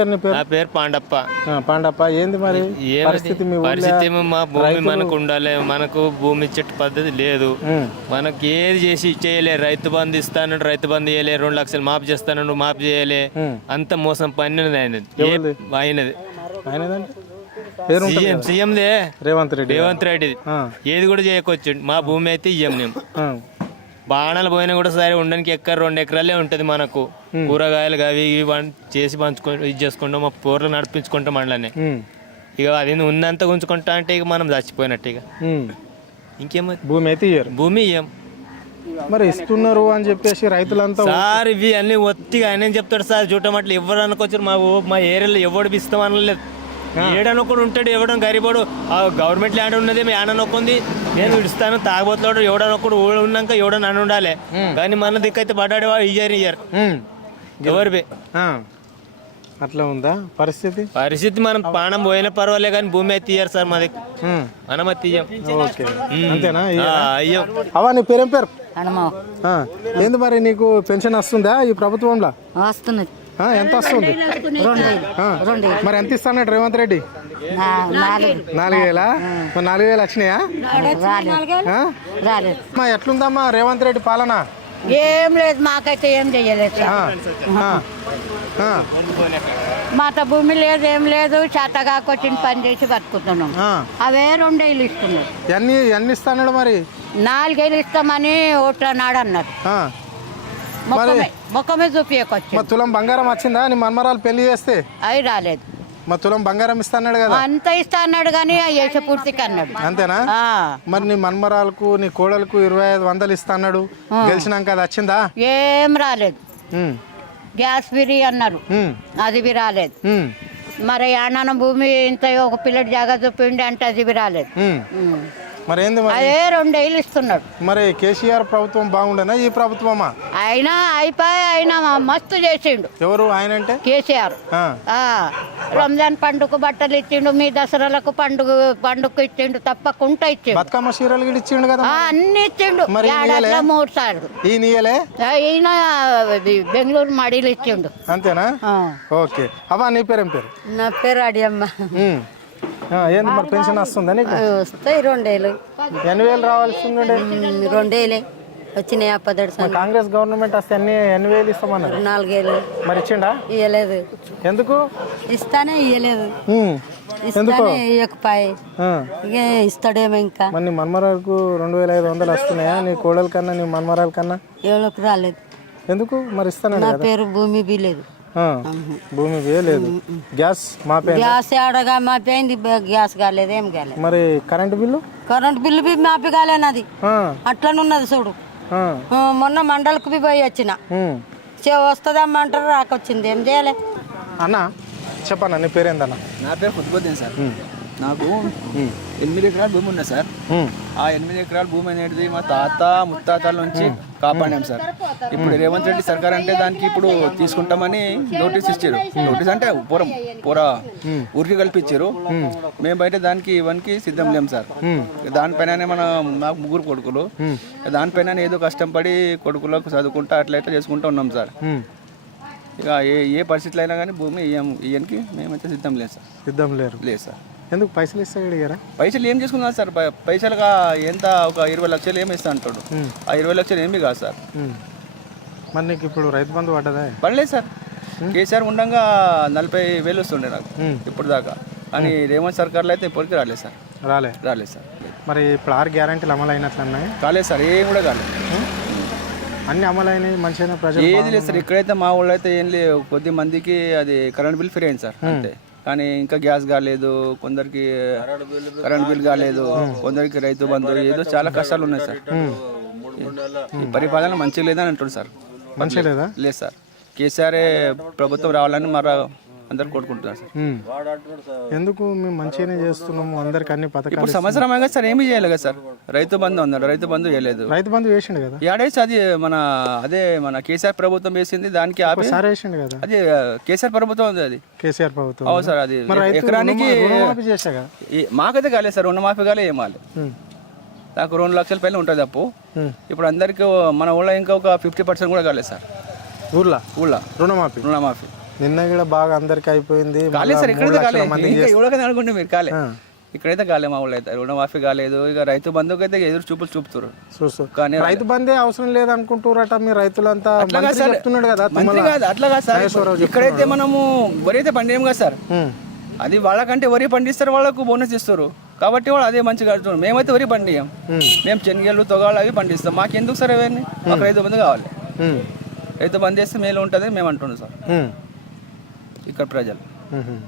నా పేరు పాండప్ప. పాండప్ప ఏంది మరి పరిస్థితి? పరిస్థితి మా భూమి మనకు ఉండాలి. మనకు భూమి ఇచ్చే పద్ధతి లేదు. మనకి ఏది చేసి చేయలే. రైతు బంధు ఇస్తాను, రైతు బంధు చేయలే. 2 లక్షలు మాఫ్ చేస్తాను, మాఫ్ చేయలే. అంత మోసం పన్నది అయినది. సీఎందే రేవంత్ రెడ్డి. ఏది కూడా చేయకొచ్చు. మా భూమి అయితే ఇయ్యం మేము. బాణాలు పోయినా కూడా సరే ఉండడానికి 2 ఎకరాలే ఉంటుంది మనకు. కూరగాయలు అవి ఇవి చేసి పంచుకుంటూ ఇది చేసుకుంటాం. మా పూర్లు నడిపించుకుంటాం అండ్లనే. ఇక అది ఉన్నంత ఉంచుకుంటా అంటే ఇక మనం చచ్చిపోయినట్టు. ఇక ఇంకేమో భూమి అయితే భూమి ఇయ్యం. మరి ఇస్తున్నారు అని చెప్పేసి రైతులంతా సార్ ఇవి అన్ని ఒత్తిగా ఆయన చెప్తాడు సార్. చూడమట్లు ఎవరు అనుకోవచ్చు. మా ఏరియాలో ఎవడు ఇస్తాం అనలేదు. ఏడనొక్కడు ఉంటాడు. ఎవడం గరీబోడు గవర్నమెంట్ ల్యాండ్ ఉన్నది ఏడనొక్కుంది నేను ఇస్తాను. తాగబోతున్నాడు ఎవడనొక్కడు ఉన్నాక ఎవడని అని ఉండాలి. కానీ మన దిక్కైతే పడ్డాడు ఇయ్యర్ ఎవరివే. అట్లా ఉందా పరిస్థితి? మనం ప్రాణం పోయినా పర్వాలే కానీ భూమి అయితే ఇయ్యారు సార్. మా దగ్గర మనం అయితే ఇయ్యం. అంతేనా? అయ్యం. అవా నీ పేరేం పేరు? ఏంది మరి నీకు పెన్షన్ వస్తుందా ఈ ప్రభుత్వంలో? వస్తున్నది. ఎంత వస్తుంది? మరి ఎంత ఇస్తాడు రేవంత్ రెడ్డి? 4,000. 4,000 వచ్చినాయా? ఎట్లుందమ్మా రేవంత్ రెడ్డి పాలన? ఏం లేదు, మాకైతే ఏం చెయ్యలేదు. మాత భూమి లేదు, ఏం లేదు. చేతగాకొచ్చిన పని చేసి బతుకుతున్నాం. అవే 2 ఏళ్ళు ఇస్తున్నాడు. ఎన్ని ఇస్తాడు మరి? 4 ఏళ్ళు ఇస్తామని ఓట్లన్నాడు అన్నారు. మొక్కమే చూపించకొచ్చు. తులం బంగారం వచ్చిందా నీ మన్మరాలు పెళ్లి చేస్తే? అవి రాలేదు. తులం బంగారం ఇస్తా అన్నాడు కదా. అంత ఇస్తా అన్నాడు కానీ వేస పూర్తికి అన్నాడు. అంతేనా? మరి నీ మన్మరాలకు నీ కోడలకు 2,500 ఇస్తా అన్నాడు. గెలిచినాక అది వచ్చిందా? ఏం రాలేదు. గ్యాస్ ఫ్రీ అన్నారు, అది రాలేదు. మరి అన్న భూమి ఇంత ఒక పిల్లడి జాగా చూపిండి అంటే అది రాలేదు. మరి ఏంది అదే 2 ఏళ్ళు ఇస్తున్నాడు. మరి కేసీఆర్ ప్రభుత్వం బాగుండేనా ఈ ప్రభుత్వమా? అయినా అయినా మస్తు చేసిండు. ఎవరు ఆయన అంటే? కేసీఆర్. రంజాన్ పండుగ బట్టలు ఇచ్చిండు, మీ దసరాలకు పండుగ ఇచ్చిండు, తప్పకుండా ఇచ్చిండు. బతుకమ్మ చీరలు కూడా ఇచ్చిండు కదా. అన్ని ఇచ్చిండు. 3 సార్లు. ఈయన బెంగళూరు మడిలు ఇచ్చిండు. అంతేనా? ఓకే. అవా నీ పేరేం పేరు? నా పేరు అడియమ్మ. ఏంది మరి పెన్షన్ వస్తుందా నీకు? వస్తాయి 2 ఏళ్ళు. 8,000 రావాల్సి ఉండే. 2 ఏళ్ళే వచ్చినాయి. కాంగ్రెస్ గవర్నమెంట్ వస్తే 8,000 ఇస్తామన్నారు. 4 ఏళ్ళు మరి ఇచ్చిండా? ఇయ్యలేదు. ఎందుకు? ఇస్తానే ఇయ్యలేదు. ఇయ్యకపోయి ఇక ఇస్తాడేమో. ఇంకా మరి నీ మన్మరాలకు 2,500 వస్తున్నాయా? నీ కోడల కన్నా నీ మన్మరాల కన్నా? ఎవరికి రాలేదు. ఎందుకు మరి? ఇస్తాను. నా పేరు భూమి బి లేదు. భూమి లేదు. గ్యాస్ గ్యాస్ ఆడగా మాపైంది. గ్యాస్ కాలేదు, ఏం కాలేదు. మరి కరెంట్ బిల్లు బి మాపి కాలేనది. అట్లనున్నది చూడు. మొన్న మండలకు పోయి వచ్చిన వస్తుందమ్మా అంటారు, రాకొచ్చింది. ఏం చేయాలి అన్న? చెప్పన్నా నీ పేరేందన్న? నా పేరు ఫుట్బోద్దీన్ సార్. నాకు 8 ఎకరాల భూమి ఉన్నది సార్. ఆ 8 ఎకరాల భూమి అనేది మా తాత ముత్తాతల నుంచి కాపాడాం సార్. ఇప్పుడు రేవంత్ రెడ్డి సర్కార్ అంటే దానికి ఇప్పుడు తీసుకుంటామని నోటీస్ ఇచ్చారు. నోటీస్ అంటే పూరా ఊరికి కల్పించారు. మేము బయట దానికి ఇవన్నీ సిద్ధం లేం సార్. దానిపైన మాకు 3 కొడుకులు. దానిపైన ఏదో కష్టం పడి కొడుకులకు చదువుకుంటా అట్లయితే చేసుకుంటూ ఉన్నాం సార్. ఇక ఏ పరిస్థితులు అయినా కానీ భూమి ఇయ్యనికి మేమైతే సిద్ధం లేదు సార్. లేదు సార్. ఎందుకు? పైసలు ఇస్తాడు అడిగారా? పైసలు ఏం చేసుకున్నారు సార్? పైసలుగా ఎంత ఒక 20 లక్షలు ఏమి ఇస్తా అంటాడు. ఆ 20 లక్షలు ఏమి కాదు సార్. మరి నీకు ఇప్పుడు రైతు బంధు పడ్డదా? పడలేదు సార్. కేసీఆర్ ఉండగా 40,000 వస్తుండే నాకు ఇప్పుడు దాకా. కానీ రేవంత్ సర్కార్లో అయితే ఇప్పటికీ రాలేదు సార్. రాలేదు సార్. మరి ఇప్పుడు 6 గ్యారెంటీలు అమలు అయినట్లు ఉన్నాయి? కాలేదు సార్, ఏం కూడా కాలేదు. అన్ని అమలైనవి మంచిగా ప్రజలు ఏది లేదు సార్. ఇక్కడైతే మా ఊళ్ళో అయితే ఏం లేదు. కొద్ది మందికి అది కరెంట్ బిల్ ఫ్రీ అయింది సార్ అంతే. కానీ ఇంకా గ్యాస్ కాలేదు, కొందరికి కరెంట్ బిల్ కాలేదు, కొందరికి రైతు బంధు, ఏదో చాలా కష్టాలు ఉన్నాయి సార్. ఈ పరిపాలన మంచిగా లేదని అంటాడు సార్. మంచిగా లేదా? లేదు సార్. కేసీఆర్ ప్రభుత్వం రావాలని మరి అందరు కోరుకుంటున్నారు సార్. ఎందుకు మేము మంచిగానే చేస్తున్నాము, అందరికి అన్ని పథకాలు. ఇప్పుడు సంవత్సరం కదా సార్, ఏమి చేయాలి కదా సార్. రైతు బంధు అన్నాడు, రైతు బంధు వేయలేదు. రైతు బంధు వేసిండు కదా. ఏడేసి అది మన కేసీఆర్ ప్రభుత్వం వేసింది, దానికి వేసిండు కదా. అది కేసీఆర్ ప్రభుత్వం ఉంది. అది కేసీఆర్ ప్రభుత్వం. అవును సార్. అది ఎకరానికి మాకైతే కాలేదు సార్. రుణమాఫీ కాలే ఏమాలి. నాకు 2 లక్షల పైన ఉంటుంది అప్పు. ఇప్పుడు అందరికి మన ఊళ్ళో ఇంకా ఒక 50% కూడా కాలేదు సార్. ఊళ్ళో రుణమాఫీ నిన్న కూడా బాగా అందరికి అయిపోయింది. కాలేదు సార్, ఇక్కడైతే 3 లక్షల కాలేదు. మందికి ఇంకా ఎవరికైనా అనుకుంటే మీరు కాలే, ఇక్కడైతే కాలే. మా వాళ్ళు అయితే రుణమాఫీ కాలేదు. ఇక రైతు బంధువుకి అయితే ఎదురు చూపుతారు. కానీ రైతు బందే అవసరం లేదనుకుంటారట మీ రైతులంతా. అట్లా కాదు మంత్రి సార్, చెప్తున్నాడు కదా, మంత్రి కాదు, అట్లా కాదు సార్. ఇక్కడైతే మనము వరి అయితే పండియం కదా సార్, అది వాళ్ళకంటే వరి పండిస్తారు, వాళ్ళకు బోనస్ ఇస్తారు కాబట్టి వాళ్ళు అదే మంచిగా కడుతున్నారు. మేమైతే వరి పండియం, మేము శనగలు తొగాలు అవి పండిస్తాం. మాకు ఎందుకు సార్ అవన్నీ? మాకు రైతు బంధు కావాలి. రైతు బంద్ చేస్తే మేలు ఉంటుంది మేము అంటున్నాం సార్ ఇక్కడ ప్రజలు.